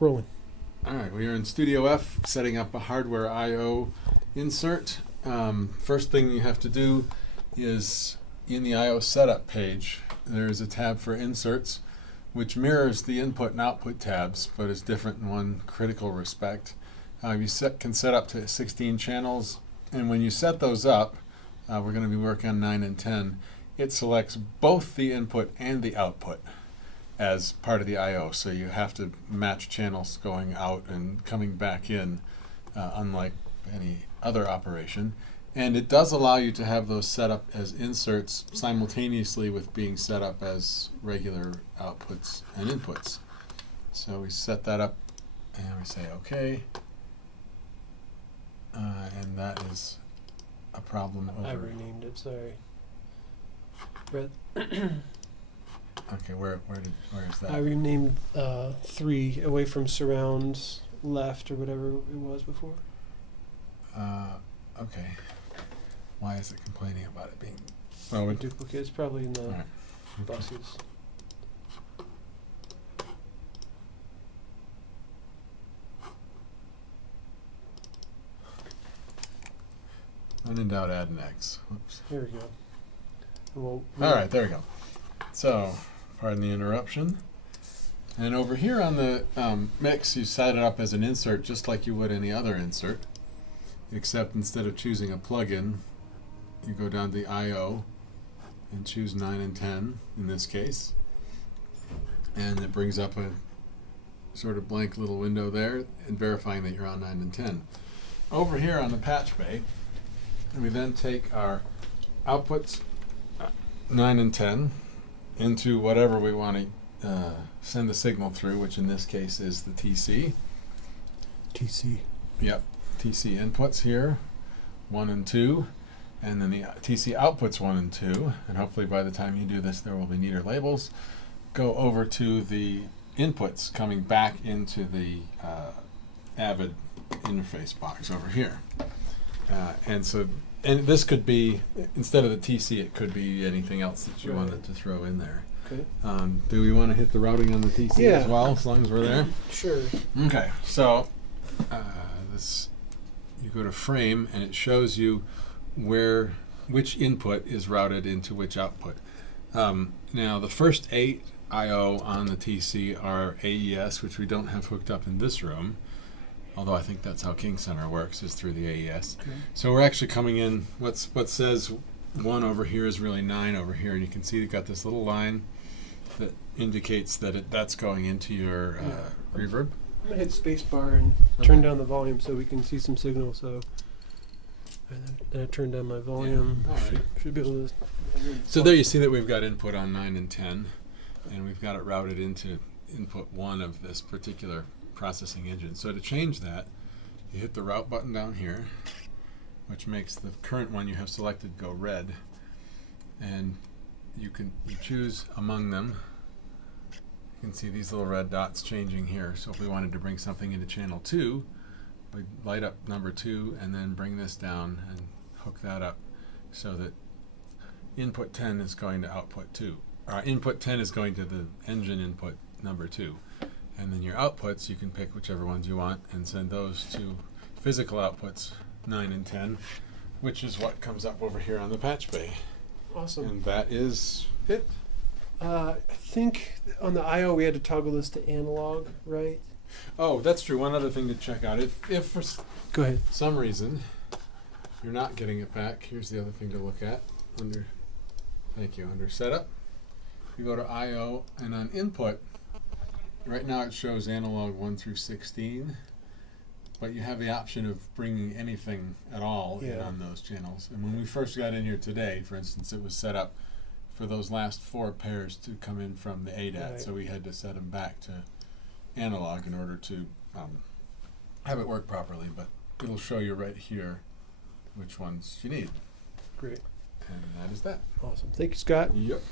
Rolling. All right, we are in Studio F setting up a hardware I/O insert. First thing you have to do is in the I/O setup page, there is a tab for inserts, which mirrors the input and output tabs, but is different in one critical respect. You can set up to 16 channels, and when you set those up, we're going to be working on 9 and 10. It selects both the input and the output as part of the I/O, so you have to match channels going out and coming back in, unlike any other operation. And it does allow you to have those set up as inserts simultaneously with being set up as regular outputs and inputs. So we set that up and we say OK, and that is a problem over. I renamed it, sorry. Red. Okay, where is that? I renamed 3 away from surrounds left or whatever it was before. Okay. Why is it complaining about it being? Oh, Duplicate. It's probably in the right. buses. When in doubt, add an X. Whoops. Here we go. Well, All right, there we go. So, pardon the interruption. And over here on the mix, you set it up as an insert just like you would any other insert, except instead of choosing a plugin, you go down to the I/O and choose 9 and 10 in this case. And it brings up a sort of blank little window there and verifying that you're on 9 and 10. Over here on the patch bay, we then take our outputs 9 and 10 into whatever we want to send the signal through, which in this case is the TC. TC. Yep, TC inputs here, 1 and 2, and then the TC outputs 1 and 2, and hopefully by the time you do this there will be neater labels. Go over to the inputs coming back into the Avid interface box over here. And this could be, instead of the TC, it could be anything else that you wanted to throw in there. Okay. Do we want to hit the routing on the TC as well, as long as we're there? Sure. Okay, so you go to frame, and it shows you which input is routed into which output. Now, the first 8 I/O on the TC are AES, which we don't have hooked up in this room. Although I think that's how King Center works, is through the AES. Okay. So we're actually coming in, what says 1 over here is really 9 over here, and you can see you've got this little line that indicates that that's going into your reverb. I'm going to hit spacebar and turn down the volume so we can see some signal. So then I turn down my volume. Yeah. Right. Should be able to. So there you see that we've got input on 9 and 10, and we've got it routed into input 1 of this particular processing engine. So to change that, you hit the route button down here, which makes the current one you have selected go red, and you choose among them. You can see these little red dots changing here. So if we wanted to bring something into channel 2, we light up number 2 and then bring this down and hook that up so that input 10 is going to output 2. Input 10 is going to the engine input number 2. And then your outputs, you can pick whichever ones you want and send those to physical outputs 9 and 10, which is what comes up over here on the patch bay. Awesome. And that is it. I think on the I/O we had to toggle this to analog, right? Oh, that's true. One other thing to check out. If for Go ahead. some reason you're not getting it back, here's the other thing to look at. Under setup, you go to I/O, and on input, right now it shows analog 1 through 16, but you have the option of bringing anything at all in on those channels. And when we first got in here today, for instance, it was set up for those last 4 pairs to come in from the ADAT, right. So we had to set them back to analog in order to have it work properly, but it'll show you right here which ones you need. Great. And that is that. Awesome. Thank you, Scott. Yep.